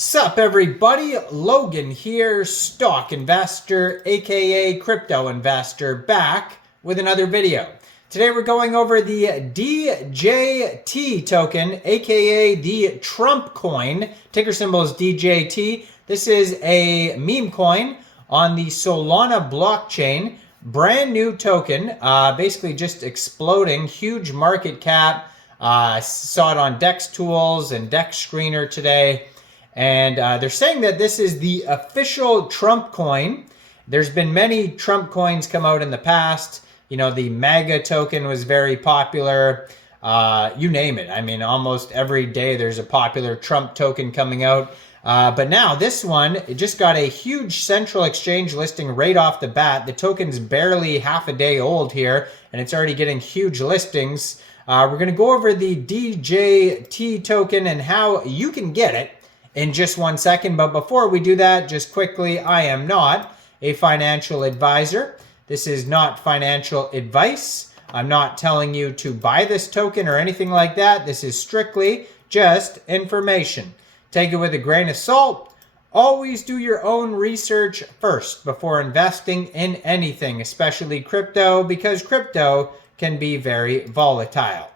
Sup everybody, Logan here, stock investor, aka crypto investor, back with another video. Today we're going over the DJT token, aka the TrumpCoin. Ticker symbol is DJT. This is a meme coin on the Solana blockchain. Brand new token, basically just exploding, huge market cap. Saw it on DEX Tools and DEX Screener today. And they're saying that this is the official Trump coin. There's been many Trump coins come out in the past. You know, the MAGA token was very popular. You name it. I mean, almost every day there's a popular Trump token coming out. But now this one, it just got a huge central exchange listing right off the bat. The token's barely half a day old here, and it's already getting huge listings. We're going to go over the DJT token and how you can get it in just 1 second. But before we do that, just quickly, I am not a financial advisor. This is not financial advice. I'm not telling you to buy this token or anything like that. This is strictly just information. Take it with a grain of salt. Always do your own research first before investing in anything, especially crypto, because crypto can be very volatile.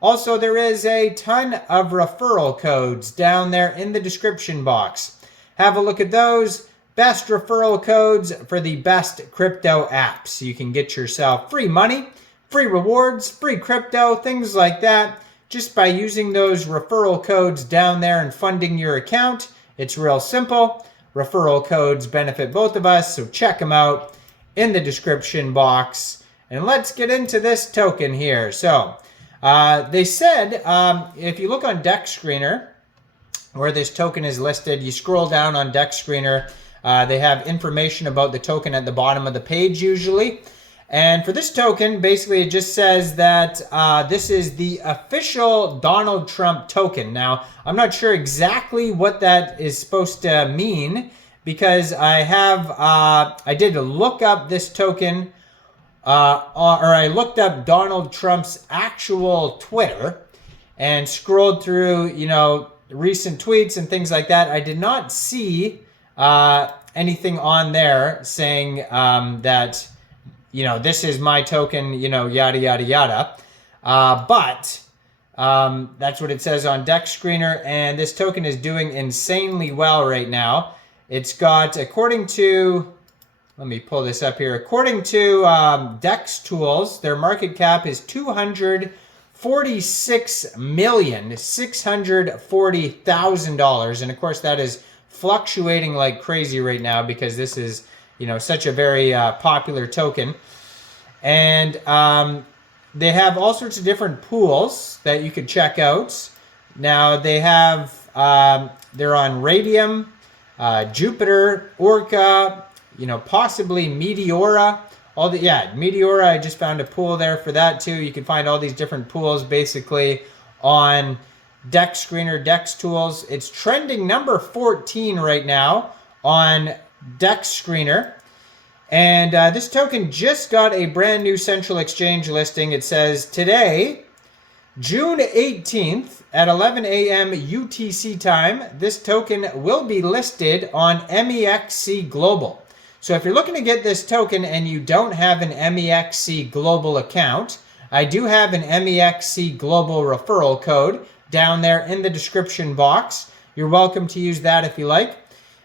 Also, there is a ton of referral codes down there in the description box. Have a look at those. Best referral codes for the best crypto apps. You can get yourself free money, free rewards, free crypto, things like that, just by using those referral codes down there and funding your account. It's real simple. Referral codes benefit both of us, so check them out in the description box. And let's get into this token here. So, they said, if you look on DEX Screener, where this token is listed, you scroll down on DEX Screener, they have information about the token at the bottom of the page usually. And for this token, basically it just says that this is the official Donald Trump token. Now, I'm not sure exactly what that is supposed to mean, because I did look up this token, I looked up Donald Trump's actual Twitter and scrolled through, you know, recent tweets and things like that. I did not see anything on there saying that, you know, this is my token, you know, yada, yada, yada. But that's what it says on DEX Screener, and this token is doing insanely well right now. It's got, according to... Let me pull this up here. According to DEX Tools, their market cap is $246,640,000. And of course, that is fluctuating like crazy right now because this is, you know, such a very popular token. And they have all sorts of different pools that you could check out. Now they have, they're on RAYDIUM, Jupiter, Orca, you know, possibly Meteora. Meteora, I just found a pool there for that too. You can find all these different pools basically on DEX Screener, DEX Tools. It's trending number 14 right now on DEX Screener. And this token just got a brand new central exchange listing. It says today, June 18th at 11 a.m. UTC time, this token will be listed on MEXC Global. So if you're looking to get this token and you don't have an MEXC Global account, I do have an MEXC Global referral code down there in the description box. You're welcome to use that if you like.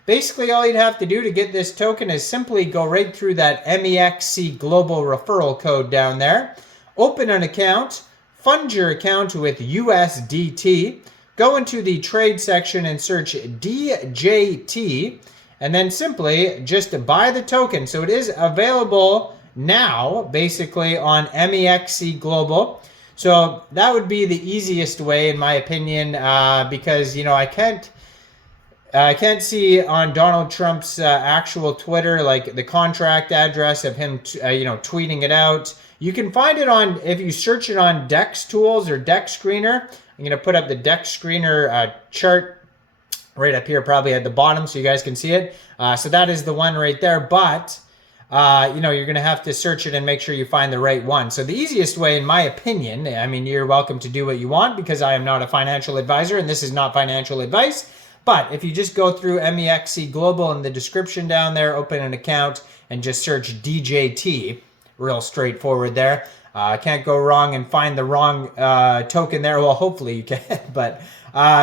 Basically, all you'd have to do to get this token is simply go right through that MEXC Global referral code down there, open an account, fund your account with USDT, go into the trade section and search DJT, and then simply just buy the token. So it is available now, basically, on MEXC Global. So that would be the easiest way, in my opinion, because, you know, I can't see on Donald Trump's actual Twitter, like the contract address of him, you know, tweeting it out. You can find it on, if you search it on DEX Tools or DEX Screener. I'm going to put up the DEX Screener chart right up here, probably at the bottom, so you guys can see it. So that is the one right there, but you know, you're going to have to search it and make sure you find the right one. So the easiest way, in my opinion, I mean, you're welcome to do what you want because I am not a financial advisor and this is not financial advice, But if you just go through MEXC Global in the description down there, open an account, and just search DJT, real straightforward there. Can't go wrong and find the wrong token there. Well, hopefully you can. But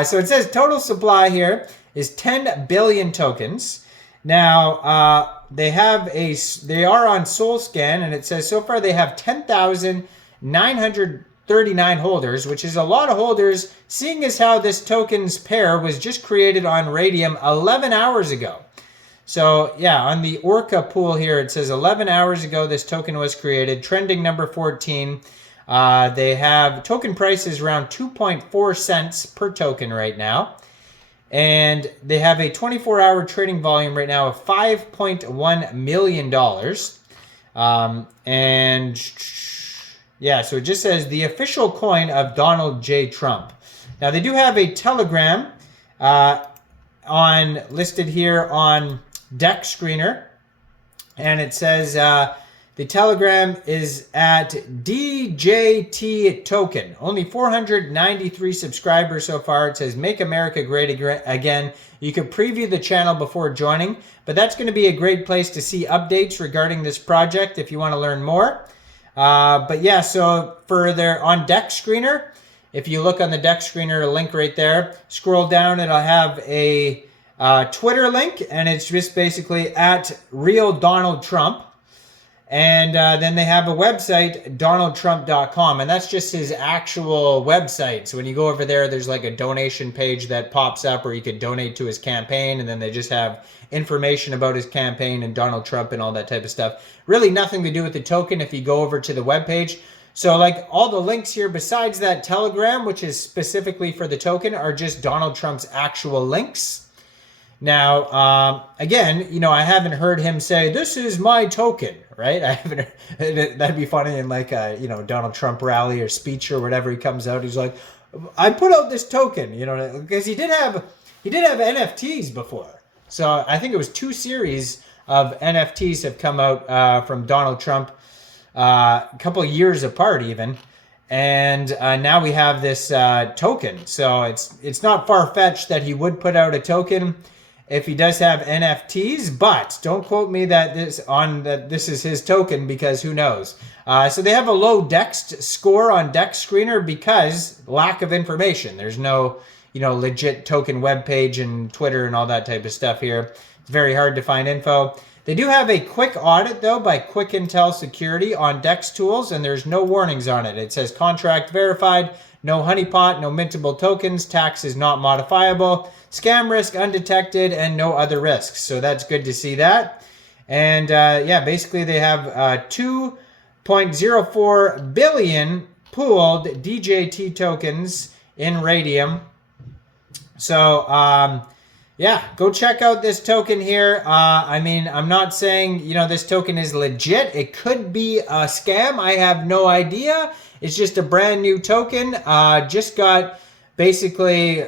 so it says total supply here is 10 billion tokens. Now they are on SolScan, and it says so far they have 10,939 holders, which is a lot of holders, seeing as how this token's pair was just created on RAYDIUM 11 hours ago. So yeah, on the Orca pool here, it says 11 hours ago this token was created, trending number 14. They have token prices around 2.4 cents per token right now. And they have a 24-hour trading volume right now of $5.1 million. And yeah, so it just says the official coin of Donald J. Trump. Now they do have a Telegram listed here on Dex Screener, and it says the Telegram is at DJT token. Only 493 subscribers so far. It says make America great again. You can preview the channel before joining, but that's going to be a great place to see updates regarding this project if you want to learn more. But yeah, so on Dex Screener, if you look on the Dex Screener link right there, scroll down, it'll have a Twitter link, and it's just basically at Real Donald Trump. And then they have a website, donaldtrump.com, and that's just his actual website. So when you go over there, there's like a donation page that pops up where you could donate to his campaign, and then they just have information about his campaign and Donald Trump and all that type of stuff. Really nothing to do with the token if you go over to the webpage. So like all the links here besides that Telegram, which is specifically for the token, are just Donald Trump's actual links. Now, again, you know, I haven't heard him say, this is my token, right? I haven't, that'd be funny in like a, you know, Donald Trump rally or speech or whatever he comes out. He's like, I put out this token, you know, because he did have NFTs before. So I think it was 2 series of NFTs have come out from Donald Trump, a couple of years apart even. And now we have this token. So it's not far-fetched that he would put out a token if he does have NFTs, but don't quote me that this is his token, because who knows. So they have a low DEX score on Dex Screener because lack of information. There's no, you know, legit token webpage and Twitter and all that type of stuff here. It's very hard to find info. They do have a quick audit, though, by Quick Intel Security on DEX tools, and there's no warnings on it. It says contract verified, no honeypot, no mintable tokens, tax is not modifiable, scam risk undetected, and no other risks. So that's good to see that. And yeah, basically they have 2.04 billion pooled DJT tokens in RAYDIUM. So yeah, go check out this token here. I mean, I'm not saying, you know, this token is legit. It could be a scam. I have no idea. It's just a brand new token. Just got basically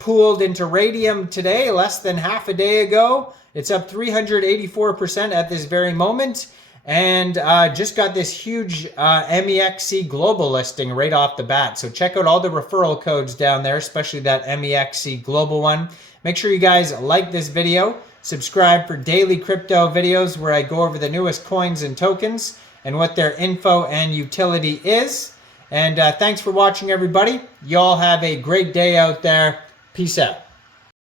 pooled into RAYDIUM today, less than half a day ago. It's up 384% at this very moment. And just got this huge MEXC global listing right off the bat. So check out all the referral codes down there, especially that MEXC global one. Make sure you guys like this video. Subscribe for daily crypto videos where I go over the newest coins and tokens and what their info and utility is. And thanks for watching, everybody. Y'all have a great day out there. Peace out.